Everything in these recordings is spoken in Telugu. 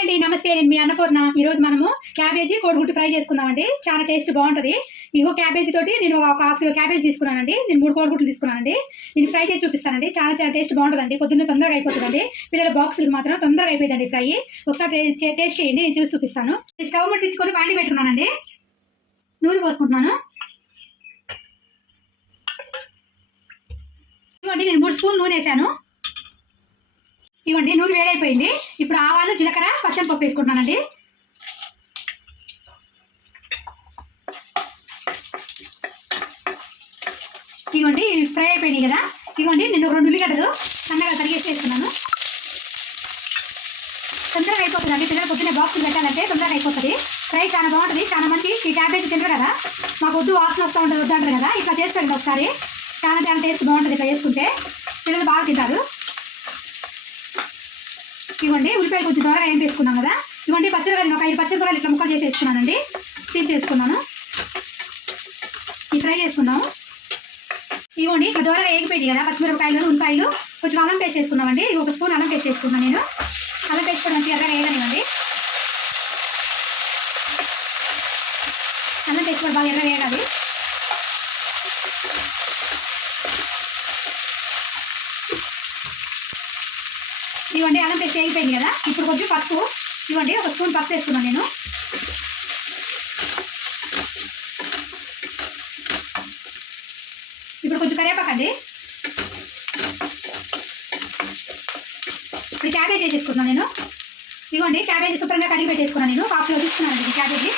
అండి, నమస్తే. నేను మీ అన్నపూర్ణ. ఈరోజు మనము క్యాబేజీ కోడిగుడ్డు ఫ్రై చేసుకుందామండి. చాలా టేస్ట్ బాగుంటుంది. ఇగో క్యాబేజీ తోటి నేను ఒక హాఫ్ కిలో క్యాబేజీ తీసుకున్నానండి. నేను 3 కోడిగుడ్లు తీసుకున్నానండి. నేను ఫ్రై చేసి చూపిస్తానండి. చాలా చాలా టేస్ట్ బాగుంటుందండి. పొద్దున్న తొందరగా అయిపోతుందండి. పిల్లల బాక్సులకు మాత్రం తొందరగా అయిపోయిందండి ఫ్రై. ఒకసారి టేస్ట్ చేయండి, నేను చూసి చూపిస్తాను. స్టవ్ ముట్టించుకొని బాండి పెట్టుకున్నానండి. నూనె పోసుకుంటున్నాను. ఇవ్వండి, నేను 3 స్పూన్లు నూనె వేసాను. ఇవ్వండి, నూనె వేడైపోయింది. ఇప్పుడు ఆవాలు, జీలకర్ర, పచ్చనిపప్పు వేసుకుంటున్నానండి. ఇవ్వండి, ఫ్రై అయిపోయినాయి కదా. ఇవ్వండి, నేను 2 ఉల్లిగడ్డలు సన్నగా తరిగేసి వేసుకున్నాను. తొందరగా అయిపోతుందండి. పిల్లలు పొద్దున్నే బాక్సులు పెట్టాలంటే తొందరగా అయిపోతుంది. ఫ్రై చాలా బాగుంటుంది. చాలా మంది ఈ క్యాబేజీ తింటారు కదా, మాకు వద్దు వాసన వస్తూ ఉంటుంది వద్దు అంటారు కదా. ఇట్లా చేసుకోండి ఒకసారి. చాలా చాలా టేస్ట్ బాగుంటుంది. ఇట్లా చేసుకుంటే పిల్లలు బాగా తింటారు. ఇవ్వండి, ఉల్లిపాయలు కొంచెం దూరంగా ఏం వేసుకున్నాం కదా. ఇవ్వండి, పచ్చిమిరపకాయలు ఒక 5 పచ్చిమిరపకాయలు ఇట్లా ముక్కలు చేసి వేసుకున్నానండి. సీల్ చేసుకున్నాను. ఈ ఫ్రై చేసుకున్నాము. ఇవ్వండి, ఇట్లా దూరంగా ఏగిపోయింది కదా పచ్చిమిరపకాయలు, ఉల్లిపాయలు. కొంచెం అల్లం పేస్ట్ వేసుకున్నామండి. ఇది 1 స్పూన్ అల్లం పేస్ట్ వేసుకున్నాను నేను. అల్లం పేస్ట్ కూడా మంచిగా ఎర్రగా వేయనివ్వండి. అల్లం పేస్ట్ కూడా బాగా ఎర్రగా వేయాలి. ఇవ్వండి, అల్లం పేస్ట్ వేగిపోయింది కదా. ఇప్పుడు కొంచెం పసుపు. ఇవ్వండి, 1 స్పూన్ పసుపు వేసుకున్నాను నేను. ఇప్పుడు కొంచెం కరివేపాకండి. ఇప్పుడు క్యాబేజీ వేసేసుకున్నాను నేను. ఇవ్వండి, క్యాబేజీ శుభ్రంగా కడిగి పెట్టేసుకున్నాను నేను. 1/2 కిలో తీసుకున్నానండి క్యాబేజీ.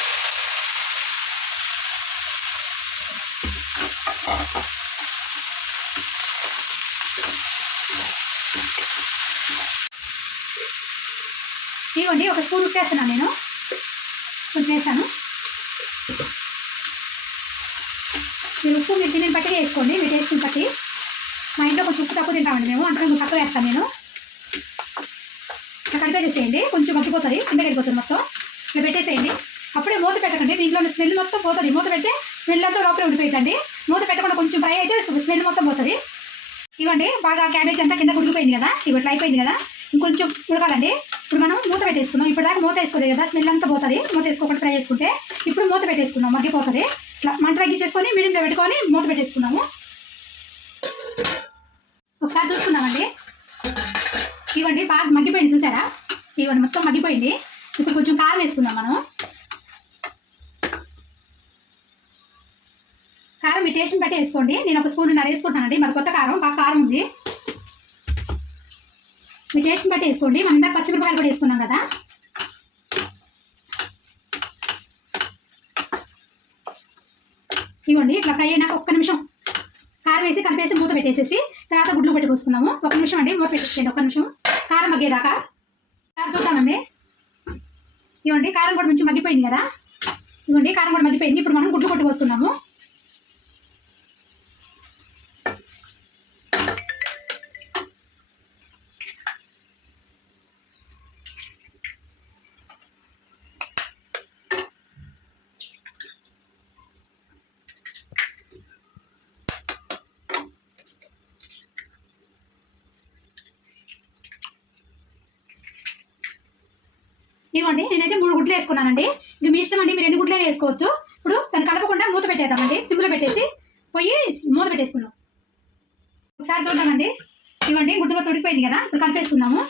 ఇవ్వండి, 1 స్పూన్ ఉప్పు వేస్తున్నాను నేను. కొంచెం వేస్తాను. మీరు ఉప్పు మీరు తిని బట్టి వేసుకోండి, మీ టేస్ట్ని బట్టి. మా ఇంట్లో కొంచెం ఉప్పు తక్కువ తింటామండి మేము, అంటే కొంచెం తక్కువ వేస్తాను నేను. అక్కడ కలిపేసేసేయండి. కొంచెం మగ్గిపోతుంది, కిందకి వెళ్ళిపోతుంది మొత్తం. ఇలా పెట్టేసేయండి. అప్పుడే మూత పెట్టకండి, దీంట్లో స్మెల్ మొత్తం పోతుంది. మూత పెడితే స్మెల్ అంతా లోపల ఉండిపోయిందండి. మూత పెట్టకుండా కొంచెం ఫ్రై అయితే స్మెల్ మొత్తం పోతుంది. ఇవ్వండి, బాగా క్యాబేజ్ అంతా కింద ఉడికిపోయింది కదా. ఇట్లా అయిపోయింది కదా. ఇంకొంచెం ఉడకాలండి. ఇప్పుడు మనం మూత పెట్టేసుకుందాం. ఇప్పుడు దాకా మూత వేసుకోలేదు కదా, స్మెల్ అంతా పోతుంది మూత వేసుకోకుండా ఫ్రై చేసుకుంటే. ఇప్పుడు మూత పెట్టేసుకుందాం, మగ్గిపోతుంది. ఇట్లా మంట తగ్గించేసుకొని మీడియంలో పెట్టుకొని మూత పెట్టేసుకున్నాము. ఒకసారి చూసుకుందామండి. ఇవ్వండి, బాగా మగ్గిపోయింది చూసారా. ఇవ్వండి, మొత్తం మగ్గిపోయింది. ఇప్పుడు కొంచెం కారం వేసుకుందాం మనం. కారం మీ టేస్ట్ని బట్టి వేసుకోండి. నేను 1 స్పూన్ వేసుకుంటానండి. మరి కొత్త కారం, బాగా కారం ఉంది. మీ టేస్ట్ని బట్టి వేసుకోండి. మనం ఇందాక పచ్చిమిరపకాయలు కూడా వేసుకున్నాం కదా. ఇవ్వండి, ఇట్లా ఫ్రై అయినాక 1 నిమిషం కారం వేసి కలిపేసి మూత పెట్టేసేసి తర్వాత గుడ్లు పెట్టి పోసుకుందాము. 1 నిమిషం అండి, మూత పెట్టేసేయండి 1 నిమిషం. కారం మగ్గేదాకా చూద్దామండి. ఇవ్వండి, కారం కూడా మంచి మగ్గిపోయింది కదా. ఇవ్వండి, కారం కూడా మగ్గిపోయింది. ఇప్పుడు మనం గుడ్లు కొట్టి పోస్తున్నాము. ఇవ్వండి, నేనైతే 3 గుడ్లు వేసుకున్నానండి. ఇది మీ ఇష్టం అండి, మీరు ఎన్ని గుడ్లైనా వేసుకోవచ్చు. ఇప్పుడు దాన్ని కలపకుండా మూత పెట్టేద్దామండి. సిమ్లో పెట్టేసి పోయి మూత పెట్టేసుకుందాం. ఒకసారి చూద్దామండి. ఇవ్వండి, గుడ్డు మొత్తం ఉడికిపోయింది కదా. ఇప్పుడు కలిపేసుకుందాము.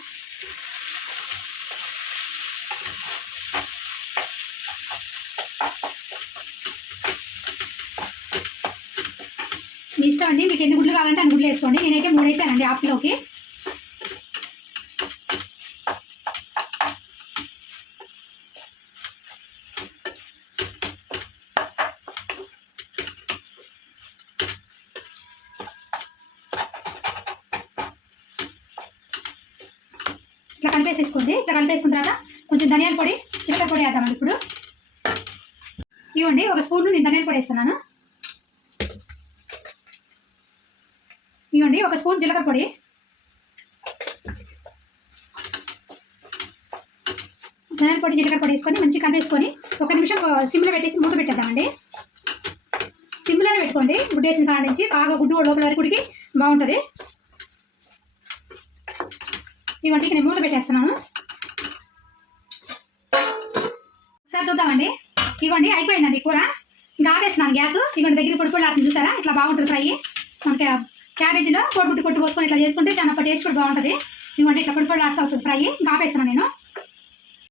మీ ఇష్టం అండి, మీకు ఎన్ని గుడ్లు కావాలంటే అన్ని గుడ్లు వేసుకోండి. నేనైతే 3 వేసానండి హాఫ్ కిలోకి. ఇట్లా కలిపేసేసుకోండి. ఇట్లా కలిపేసుకున్న తర్వాత కొంచెం ధనియాల పొడి, చిలకడ పొడి వేద్దామండి. ఇప్పుడు ఇవ్వండి, 1 స్పూన్ నేను ధనియాల పొడి వేస్తున్నాను. ఇవ్వండి, 1 స్పూన్ జీలకర్ర పొడి. ధనియాల పొడి, జీలకర్ర పొడి వేసుకొని మంచిగా కలిపేసుకొని 1 నిమిషం సిమ్లో పెట్టేసి మూత పెట్టేద్దామండి. సిమ్లోనే పెట్టుకోండి. గుడ్డు వేసిన కాడ నుంచి బాగా గుడ్డు లోపల వరకు ఉడికి బాగుంటుంది. ఇవ్వండి, నేను మూత పెట్టేస్తున్నాను. సార్ చూద్దామండి. ఇవ్వండి అయిపోయిందండి కూర. ఇంకా ఆపేస్తున్నాను గ్యాస్. ఇవ్వండి దగ్గర పొడి పొడి ఆడుతుంది చూసారా, ఇట్లా బాగుంటుంది ఫ్రై. మనకి క్యాబేజీలో కోడిగుడ్డు కొట్టు పోసుకొని ఇట్లా చేసుకుంటే చాలా టేస్ట్ కూడా బాగుంటుంది. ఇవ్వండి ఇట్లా పొడి పొడి ఆడుతూ వస్తుంది ఫ్రై. ఇంకా ఆపేస్తున్నాను నేను.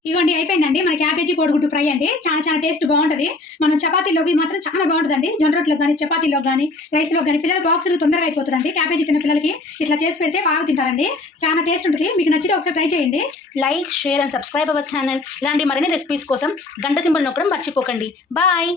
ఇవ్వండి అయిపోయిందండి మన క్యాబేజీ కోడిగుడ్డు ఫ్రై అండి. చాలా టేస్ట్ బాగుంటుంది. మనం చపాతీలోకి మాత్రం చాలా బాగుంటుందండి. జొన్న రొట్టెలో కానీ చపాతీలో కానీ రైస్లో కానీ పిల్లల బాక్సులు తొందరగా అయిపోతుందండి. క్యాబేజీ తిన్న పిల్లలకి ఇట్లా చేసి పెడితే బాగా తింటారండి. చాలా టేస్ట్ ఉంటుంది. మీకు నచ్చితే ఒకసారి ట్రై చేయండి. Like, share and subscribe our channel. ఇలాంటి మరిన్ని రెసిపీస్ కోసం గంట సింబల్ నొక్కడం మర్చిపోకండి. బాయ్.